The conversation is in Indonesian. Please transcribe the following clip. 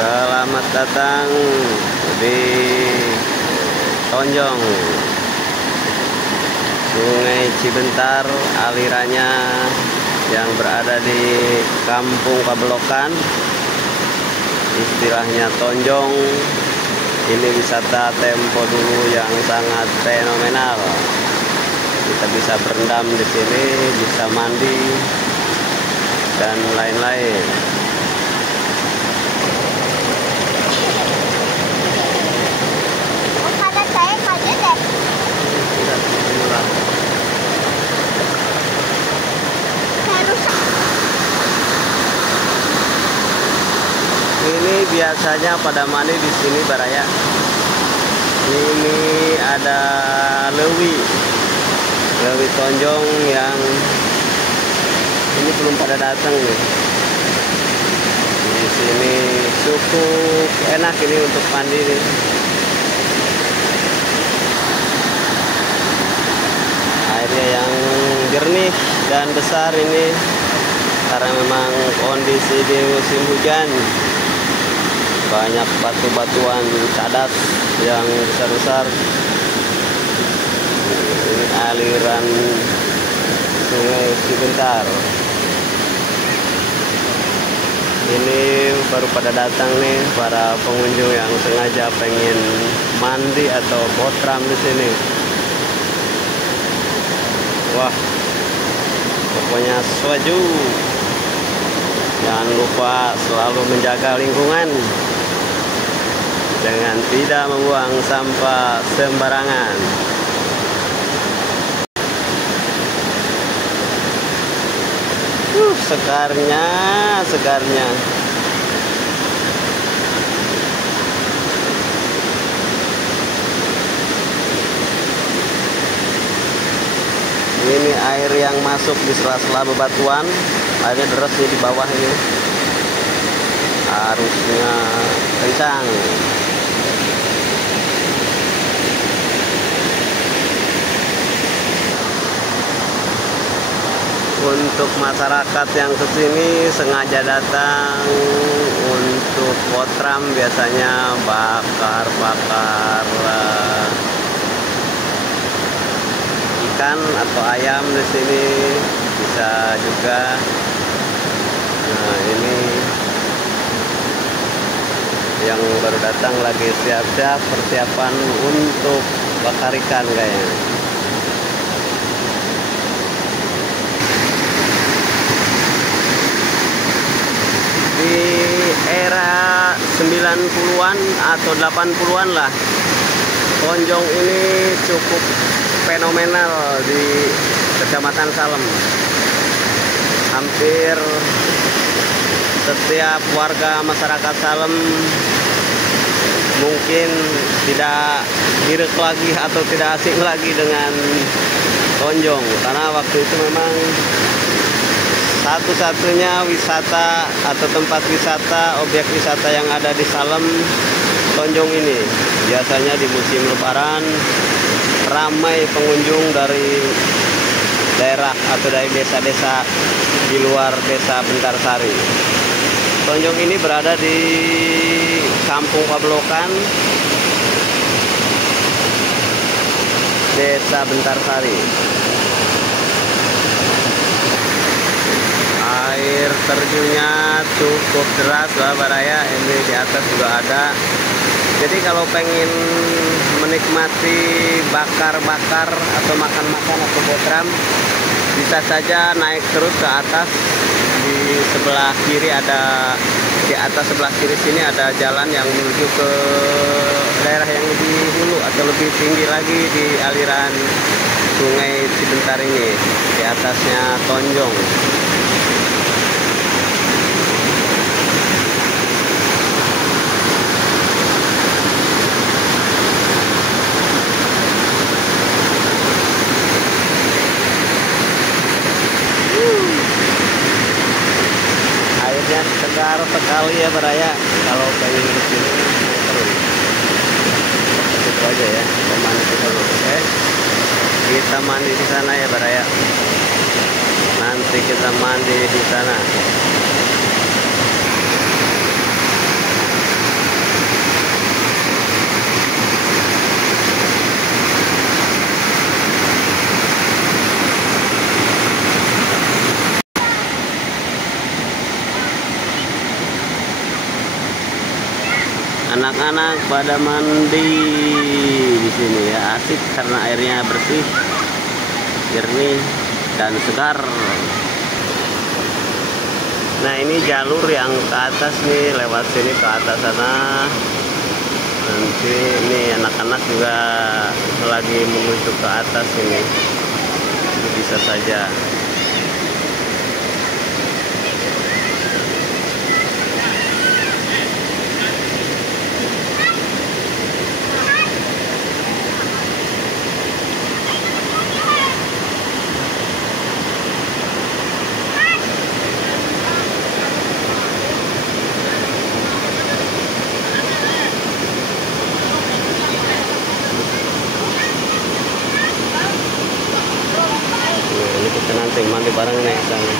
Selamat datang di Tonjong, Sungai Cibentar, alirannya yang berada di Kampung Kabelokan, istilahnya Tonjong. Ini wisata tempo dulu yang sangat fenomenal. Kita bisa berendam di sini, bisa mandi dan lain-lain. Ini biasanya pada mandi di sini Baraya. Ini ada lewi Tonjong yang ini belum pada datang nih. Di sini cukup enak ini untuk mandi nih. Airnya yang jernih dan besar ini karena memang kondisi di musim hujan. Banyak batu-batuan cadas yang besar-besar. Ini aliran Sungai Cibentar. Ini baru pada datang nih para pengunjung yang sengaja pengen mandi atau botram di sini. Wah, pokoknya swaju. Jangan lupa selalu menjaga lingkungan dengan tidak membuang sampah sembarangan. Segarnya. Ini air yang masuk di sela-sela bebatuan, airnya deras di bawah ini. Arusnya kencang. Untuk masyarakat yang kesini sengaja datang untuk botram, biasanya bakar ikan atau ayam di sini bisa juga. Nah, ini yang baru datang lagi siap-siap persiapan untuk bakar ikan kayaknya. Di era 90-an atau 80-an lah, Tonjong ini cukup fenomenal di Kecamatan Salem. Hampir setiap warga masyarakat Salem mungkin tidak girik lagi atau tidak asing lagi dengan Tonjong, karena waktu itu memang satu-satunya wisata atau tempat wisata, objek wisata yang ada di Salem, Tonjong ini. Biasanya di musim lebaran ramai pengunjung dari daerah atau dari desa-desa di luar desa Bentarsari. Tonjong ini berada di Kampung Kabelokan, Desa Bentarsari. Air terjunnya cukup deras lah Baraya. Ini di atas juga ada. Jadi kalau pengen menikmati bakar-bakar atau makan-makan atau botram, bisa saja naik terus ke atas. Di sebelah kiri ada, di atas sebelah kiri sini ada jalan yang menuju ke daerah yang lebih hulu atau lebih tinggi lagi di aliran Sungai Cibentar ini. Di atasnya Tonjong. Airnya segar sekali ya Baraya. Kalau pengen di sini terus. Itu aja ya. Kita mandi dulu. Oke. Kita mandi di sana ya Baraya. Nanti kita mandi di sana. Anak-anak pada mandi di sini ya, asik karena airnya bersih, jernih dan segar. Nah, ini jalur yang ke atas nih, lewat sini ke atas sana. Nanti ini anak-anak juga lagi menuju ke atas ini, bisa saja. Ini kita nanti mandi bareng nih sana.